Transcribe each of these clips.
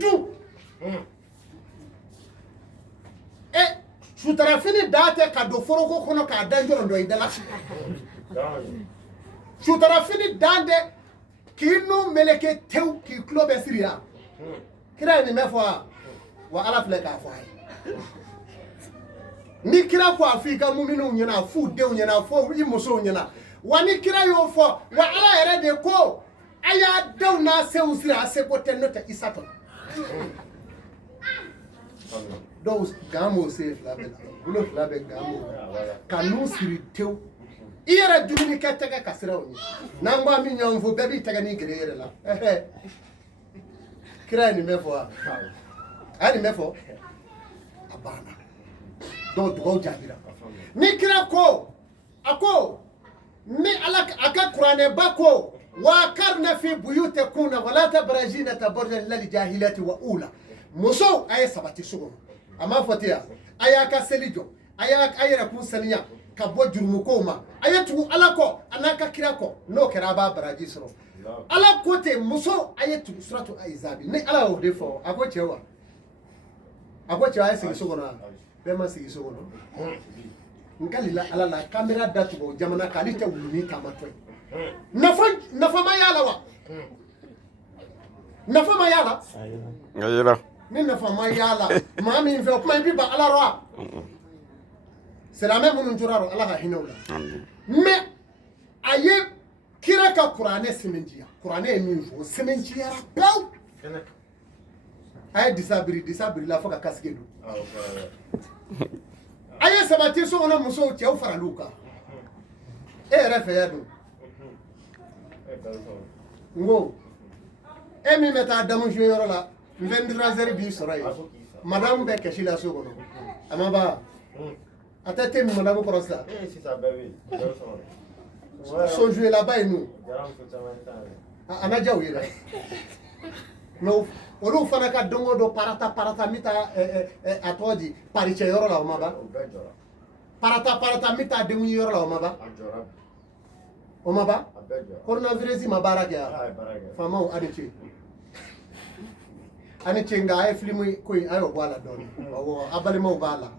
du sutarafini date ka do foroko kono ka danjoro ndo idala sutarafini dande kinu meleke tew ki klobe siria kira ni mefo wa ala fle ka fo ni kira ko afika muminu nyina fu de nyina fo imuso nyina wani kira yo fo wa ala yere de ko aya daw na se usira se ko tenota isato those gamo se flabe bulo flabe gamo kanu siri tew iyara dumini ketega kasira onye nangwa mi nyonfo bebi tega ni gerere la kira ni mefo ani mefo abana do do jabira ni kira ko ako ni alak aka qur'ane bako wa karna fi buyutikuna wala tabrajina tabarjan lil jahilati wa ula muso ay sabati sugo ama fatia ayaka selijo ayara kun saniya ka bo jurmu ko ma ayatu alako anaka kirako no keraba baraji soro ala kote muso ayatu suratu aizabi ni ala o defo agochewa ay sigi sugo na be ma sigi sugo no ngalila ala la kamera datugo jamana kalita wuluni kamatoy nafa ma yala wa nafa ma yala ngayira ni nafa ma yala mami fe kuma bi ba ala ro c'est la même munjuraro ala ha hinawla mais aye kira ka qur'ane semenjia qur'ane min fo semenjia baw aye disabri la foka kasgedo aye sabati so ona muso chew faraluka refe yadu ngo emi meta adamu juyoro la 23h bi soray madame be keshila so gono amaba atete mi madame korosa si ça bébé so jouer là-bas et nous anaja wira no olu fana ka dongo do parata mita atoji pariche yoro la omaba parata mita demu yoro la omaba coronavirus mabaraka ya fama aniche nga ay filmu ko ayo wala don o abale mo bala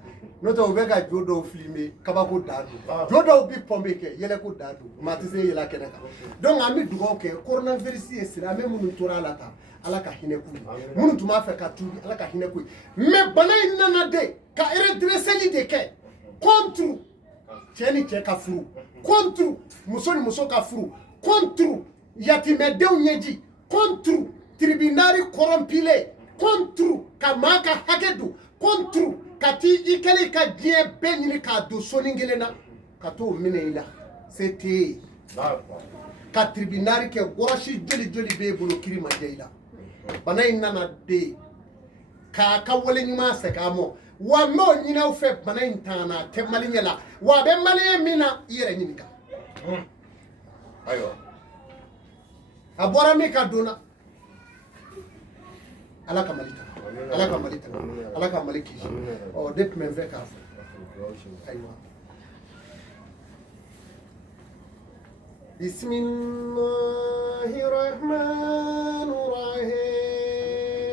noto obeka jodo filme kabako dadu jodo bi pombe ke yele ko dadu matise yela keneka donc ami dugo ke coronavirus esira me munu torala ta ala ka hine ku munu tuma fe ka tubi ala ka hine ku me bana inana de ka redresser de ke contre cheni che ka furu contre muso ka furu contre yatime dew nyeji contre tribunal corrompile contre kamaka hakedu contre kati ikele ka die benini ka do soningelena kato mineila c'était ka tribunal ke goroshi joli be bolo kirima jeila bana inana de ka wole nyima se ka mo wa mo nyina fe bana intana ke malinyela wa be maliye mina yere nyinika ayo abora mi ka dona ala ka maliki o det men ve ka aywa bismillahir rahmanir rahim